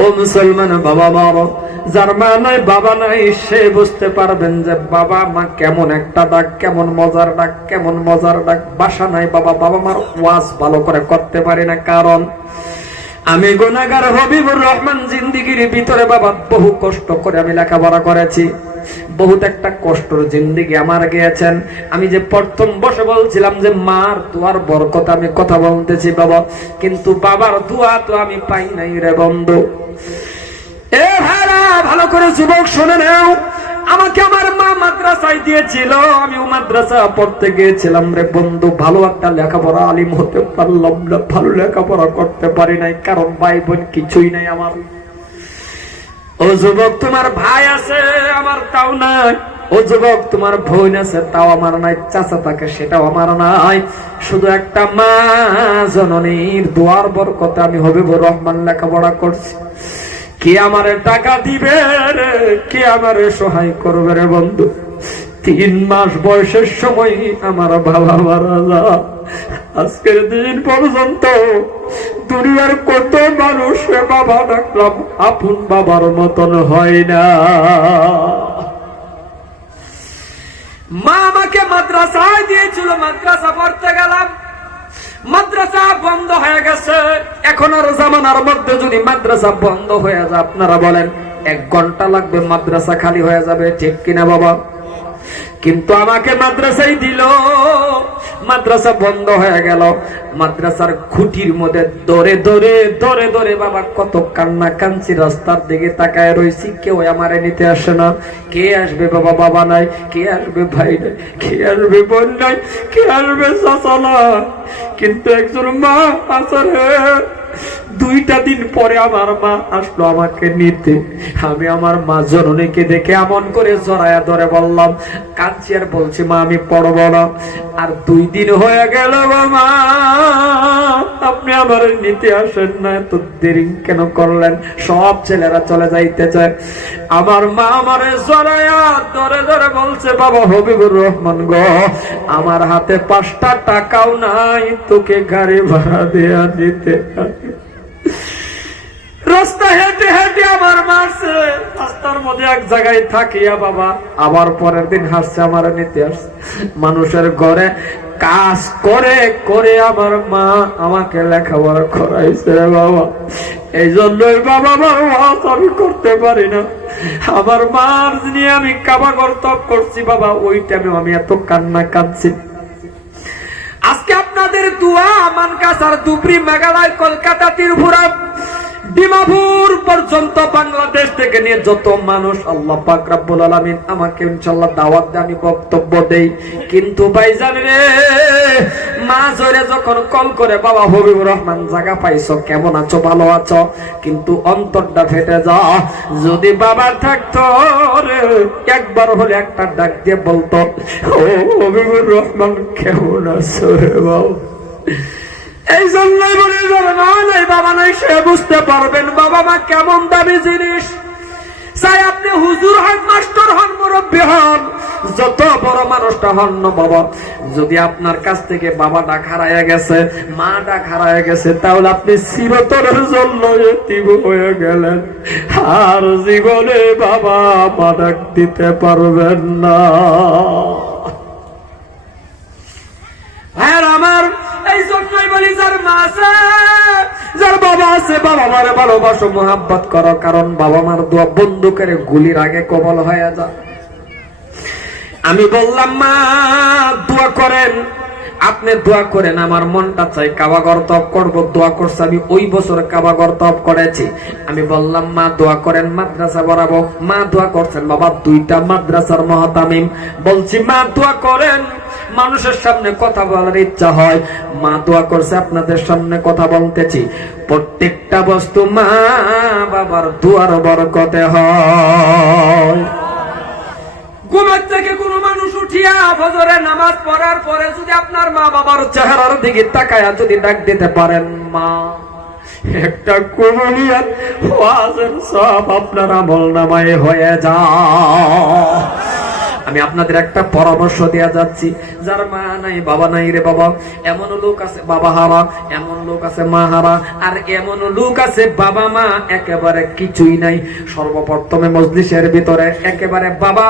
ও মুসলমান বাবা মারো, যার মা নাই বাবা নাই সে বুঝতে পারবেন যে বাবা মা কেমন একটা ডাক, কেমন মজার ডাক, কেমন মজার ডাক। বাসা নাই বাবা, বাবা মার ওয়াজ ভালো করে করতে পারি না, কারণ আমি গুনাহগার হবিবুর রহমান জিন্দেগির ভিতরে বাবা বহু কষ্ট করে আমি লেখাপড়া করেছি, বহুত একটা কষ্টের জিন্দেগি আমার গিয়েছেন। আমি যে প্রথম বসে বলছিলাম যে মার দোয়ার বরকত আমি কথা বলতেছি বাবা, কিন্তু বাবার দোয়া তো আমি পাই নাই রে বন্ধু। এ ভাইরা ভালো করে যুবক শুনে নাও, আমাকে আমার মা মাদ্রাসায় দিয়েছিল, আমি মাদ্রাসা পড়তে গিয়েছিলাম রে বন্ধু। ভালো একটা লেখাপড়া আলিম হতে পারলাম না, ভালো লেখাপড়া করতে পারি নাই, কারণ ভাই বোন কিছুই নাই আমার। ও যুবক তোমার ভাই আছে, আমার তাও নাই। ও যুবক তোমার বোন আছে, তাও আমার নাই। চাচা থাকে, সেটাও আমার নাই। শুধু একটা মা জননীর দোয়ার বরকতে আমি হবিবুর রহমান লেখাপড়া করছি। কে আমারে টাকা দিবে রে, কে আমারে সহায় করবে রে বন্ধু? 3 মাস বয়সের সময় আমার বাবা মারা যায়। আজকের দিন পর্যন্ত দুনিয়ার কত মানুষে বাবা ডাকলাম, আপন বাবার মতন হয় না। মা আমাকে মাদ্রাসায় দিয়েছিল, মাদ্রাসা পড়তে গেলাম, মাদ্রাসা বন্ধ হয়ে গেছে। এখন আর জামানার মধ্যে যদি মাদ্রাসা বন্ধ হয়ে যায়, আপনারা বলেন 1 ঘন্টা লাগবে মাদ্রাসা খালি হয়ে যাবে, ঠিক কিনা বাবা? কিন্তু আমাকে মাদ্রাসায় দিল, মাদ্রাসা বন্ধ হয়ে গেল। মাদ্রাসার খুঁটির মধ্যে দরে দরে দরে দরে বাবা কত কান্না কাঁদছি, রাস্তার দিকে তাকায় রয়েছি, কেউ আমারে নিতে আসে না। কে আসবে বাবা? বাবা নাই। কে আসবে? ভাই নাই। কে আসবে? বোন নাই। কে আসবে? চাচা নাই। কিন্তু একজন মা আছে রে। 2টা দিন পরে আমার মা আসলো আমাকে নিতে। আমি আমার মা জননীকে দেখে এমন করে জড়ায়া ধরে বললাম, কাঁদছি আর বলছি, মা আমি পড়ব না। আর 2 দিন হয়ে গেল মা, আপনি আমার নিতে আসেন না, এত দেরি কেন করলেন? সব ছেলেরা চলে যাইতে চায়। আমার মা আমারে জড়ায়া ধরে ধরে বলছে, বাবা হবিবুর রহমান গো, আমার হাতে 5টা টাকাও নাই, তোকে গাড়ি ভাড়া দেয়া দিতে। রাস্তা হেঁটে হেঁটে আমার মারছে, রাস্তার মধ্যে এক জায়গায় থাকিয়া বাবা আবার পরের দিন হাসছে, আমার নিতে আসছে। মানুষের ঘরে কাজ করে করে আমার মা আমাকে লেখাপড়া করাইছে বাবা। এই জন্যই বাবা আমার ওয়াজ আমি করতে পারি না। আমার মার নিয়ে আমি কাবা কর্তব করছি বাবা, ওই টাইমে আমি এত কান্না কাঁদছি। আজকে আপনাদের দোয়া মানকাসার, ধুবড়ী, মেঘালয়, কলকাতা, ত্রিপুরা, ডিমাপুর পর্যন্ত বাংলাদেশ থেকে নিয়ে যত মানুষ, আল্লাহ পাক রব্বুল আলামিন আমাকে ইনশাআল্লাহ দাওয়াত দিয়ে আমি বক্তব্য দেই। কিন্তু ভাইজান রে, মা জোরে যখন কল করে, বাবা হবিবুর রহমান জায়গা পাইছো, কেমন আছো, ভালো আছো, কিন্তু অন্তরটা ফেটে যা। যদি বাবা থাকতো রে, একবার হলে একটা ডাক দিয়ে বলতো, ও হবিবুর রহমান কেমন আছো রে বাবা। এই জন্যই বলে যাবে মা নাই বাবা নাই, সে বুঝতে পারবেন বাবা মা কেমন দামি জিনিস। চাই আপনি হুজুর হন, মাস্টার হন, মুরব্বী হন, যত বড় মানুষটা হন না বাবা, যদি আপনার কাছ থেকে বাবা ডাক হারায় গেছে, মা ডাক হারায় গেছে, তাহলে আপনি চিরতরের জন্য এতিম হয়ে গেলেন, আর জীবনে বাবা মা ডাক দিতে পারবেন না। হ্যাঁ আমার, এই জন্যই বলি যার মা আছে, যার বাবা আছে, বাবা মারে ভালোবাসো, মোহাব্বত করো, কারণ বাবা মার দোয়া বন্দুকের গুলির আগে কবল হয়ে যায়। আমি বললাম মা দোয়া করেন, আপনি দোয়া করেন, আমার মনটা চাই কাবা গর্তব করব। দোয়া করছে, আমি ওই বছর কাবা গর্তব করেছি। আমি বললাম মা দোয়া করেন, মাদ্রাসা বাড়াবো। মা দোয়া করছেন, বাবা 2টা মাদ্রাসার মহতামিম। বলছি মা দোয়া করেন, মানুষের সামনে কথা বলার ইচ্ছা হয়। মা দোয়া করছে, আপনাদের সামনে কথা বলতেছি। প্রত্যেকটা বস্তু মা বাবার দোয়ার বরকতে হয়। ঘুমের থেকে কোনো মানুষ উঠিয়া ফজরে নামাজ পড়ার পরে যদি আপনার মা বাবার চেহারার দিকে তাকায়া যদি ডাক দিতে পারেন মা, একটা কবুলিয়াত ওয়াজের সব আপনার আমল নামায় হয়ে যায়। আমি আপনাদের একটা পরামর্শ দেয়া যাচ্ছি, যার মা নাই বাবা নাই রে বাবা, এমন লোক আছে বাবা হারা, এমন লোক আছে মা হারা, আর এমন লোক আছে বাবা মা একেবারে কিছুই নাই। সর্বপ্রথমে মজলিসের ভিতরে একেবারে বাবা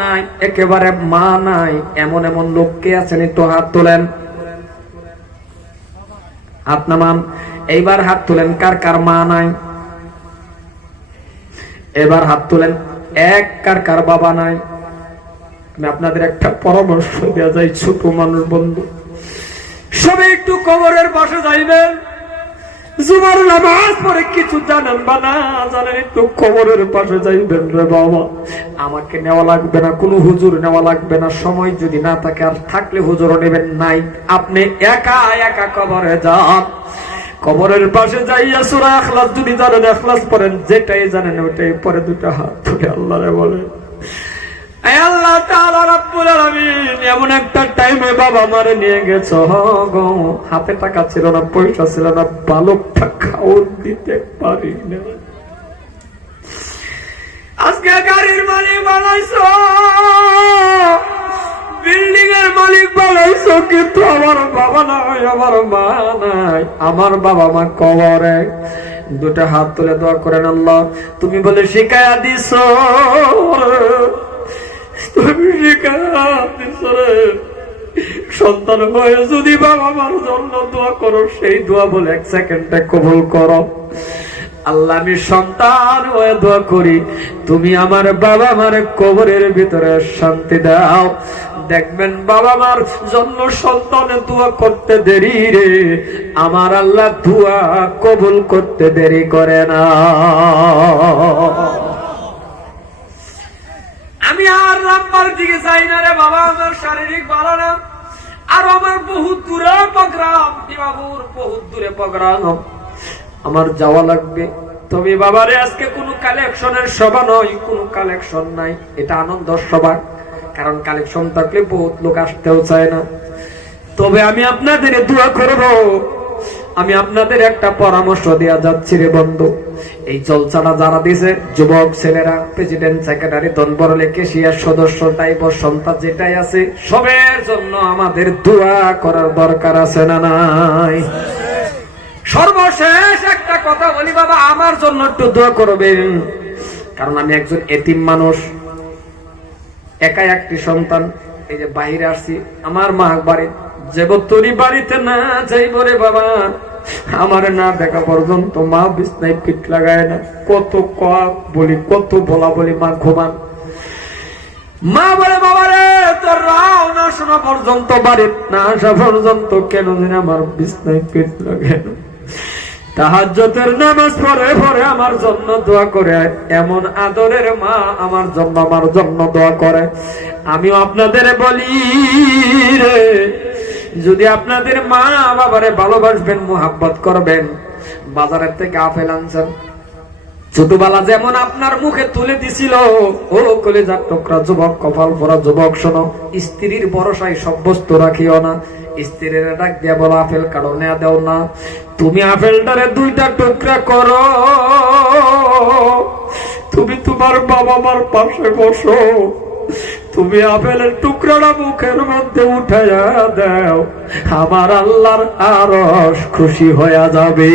নাই, একেবারে মা নাই, এমন এমন লোক কে আছেন? একটু হাত তোলেন, হাত নামান। এইবার হাত তোলেন কার কার মা নাই। এবার হাত তোলেন এক কার কার বাবা নাই। আমি আপনাদের একটা পরামর্শ দেওয়া যায়, ছোট মানুষ বন্ধু, সবাই একটু কবরের পাশে যাইবেন। জুমার নামাজ পড়ে কিছু জানেন বা না জানেন, একটু কবরের পাশে যাইবেন রে বাবা। আমাকে নেওয়া লাগবে না, কোনো হুজুর নেওয়া লাগবে না, সময় যদি না থাকে, আর থাকলে হুজুরও নেবেন নাই, আপনি একা একা কবরে যান। কবরের পাশে যাইয়া সূরা ইখলাস যদি জানেন ইখলাস পড়েন, যেটাই জানেন ওটাই পরে দুটো হাত তুলে আল্লাহরে বলেন, আয় আল্লাহ তাআলা রব্বুল আলামিন, এমন একটা টাইমে বাবা মারে নিয়ে গেছো গো, হাতে টাকা ছিল না, পয়সা ছিল না, বালকটা খাওয়ার দিতে পারি না। আজকে গাড়ির মালিক বানাইছো, বিল্ডিং এর মালিক বানাইছো, কিন্তু আমার বাবা নাই, আমার মা নাই, আমার বাবা মা কবরে। দুটো হাত তুলে দোয়া করেন, আল্লাহ তুমি বলে শিখায়া দিছো, তুমি শিখায়া দিছো রে, সন্তান হয়ে যদি বাবা মার জন্য দোয়া করো, সেই দোয়া বলে 1 সেকেন্ডে কবুল করো। আল্লাহ আমি সন্তান হয়ে দোয়া করি, তুমি আমার বাবা মার কবরের ভিতরে শান্তি দাও। দেখবেন বাবা মার জন্য সন্তানে দোয়া করতে দেরি রে, আমার আল্লাহ দোয়া কবুল করতে দেরি করে না। আমি আর রামবার দিকে যাই না রে বাবা, আমার শারীরিক ভালো না, আর আমার বহুত দূরে প্রোগ্রাম, দিবাবুর বহুত দূরে প্রোগ্রাম, আমার যাওয়া লাগবে। তবে বাবারে আজকে কোনো কালেকশনের সভা নয়, কোনো কালেকশন নাই, এটা আনন্দ সভা, কারণ কালেকশন থাকলে বহুত লোক আসতেও চায় না। তবে আমি আপনাদের দোয়া করব, আমি আপনাদের একটা পরামর্শ দেয়া যাচ্ছি রে বন্ধু। এই জলসাটা যারা দিছে, যুবক ছেলেরা, প্রেসিডেন্ট, সেক্রেটারি, দনবরলে, কেশিয়ার সদস্য, ড্রাইভার, সন্তান যেটাই আছে, সবের জন্য আমাদের দোয়া করার দরকার আছে না নাই? সর্বশেষ একটা কথা বলি বাবা, আমার জন্য একটু দোয়া করবেন, কারণ আমি একজন এতিম মানুষ, একাই একটি সন্তান। এই যে বাইরে আসছি, আমার মা বাড়ি যাব, তোরই বাড়িতে না যাইব রে বাবা, আমার না দেখা পর্যন্ত মা বিছনায় পিঠ লাগায় না। কত বলি, কত বলা বলি, মা ঘুমান, মা বলে বাবা রে তোর রাও না শোনা পর্যন্ত, বাড়ি না আসা পর্যন্ত কেন যেন আমার বিছনায় পিঠ লাগে না। তাহাজ্জুদের নামাজ পড়ে পড়ে আমার জন্য দোয়া করে, এমন আদরের মা আমার জন্য দোয়া করে। আমিও আপনাদের বলি রে, যদি আপনাদের মা বাবারে ভালোবাসবেন, মুহাব্বত করবেন, বাজারের থেকে আপেল আনছেন, ছোটবেলা যেমন আপনার মুখে তুলে দিছিল, ও কলিজার টুকরা যুবক, কপাল পরা যুবক, শোনো, স্ত্রীর ভরসায় সব বস্তু রাখিও না। স্ত্রীর ডাক দিয়া বলো আপেল কাটো, নেয়া দেও না, তুমি আপেলটারে 2টা টুকরা করো, তুমি তোমার বাবা মার পাশে বসো, তুমি আপেলের টুকরাটা মুখের মধ্যে উঠাইয়া দাও, আমার আল্লাহর আরশ খুশি হইয়া যাবে।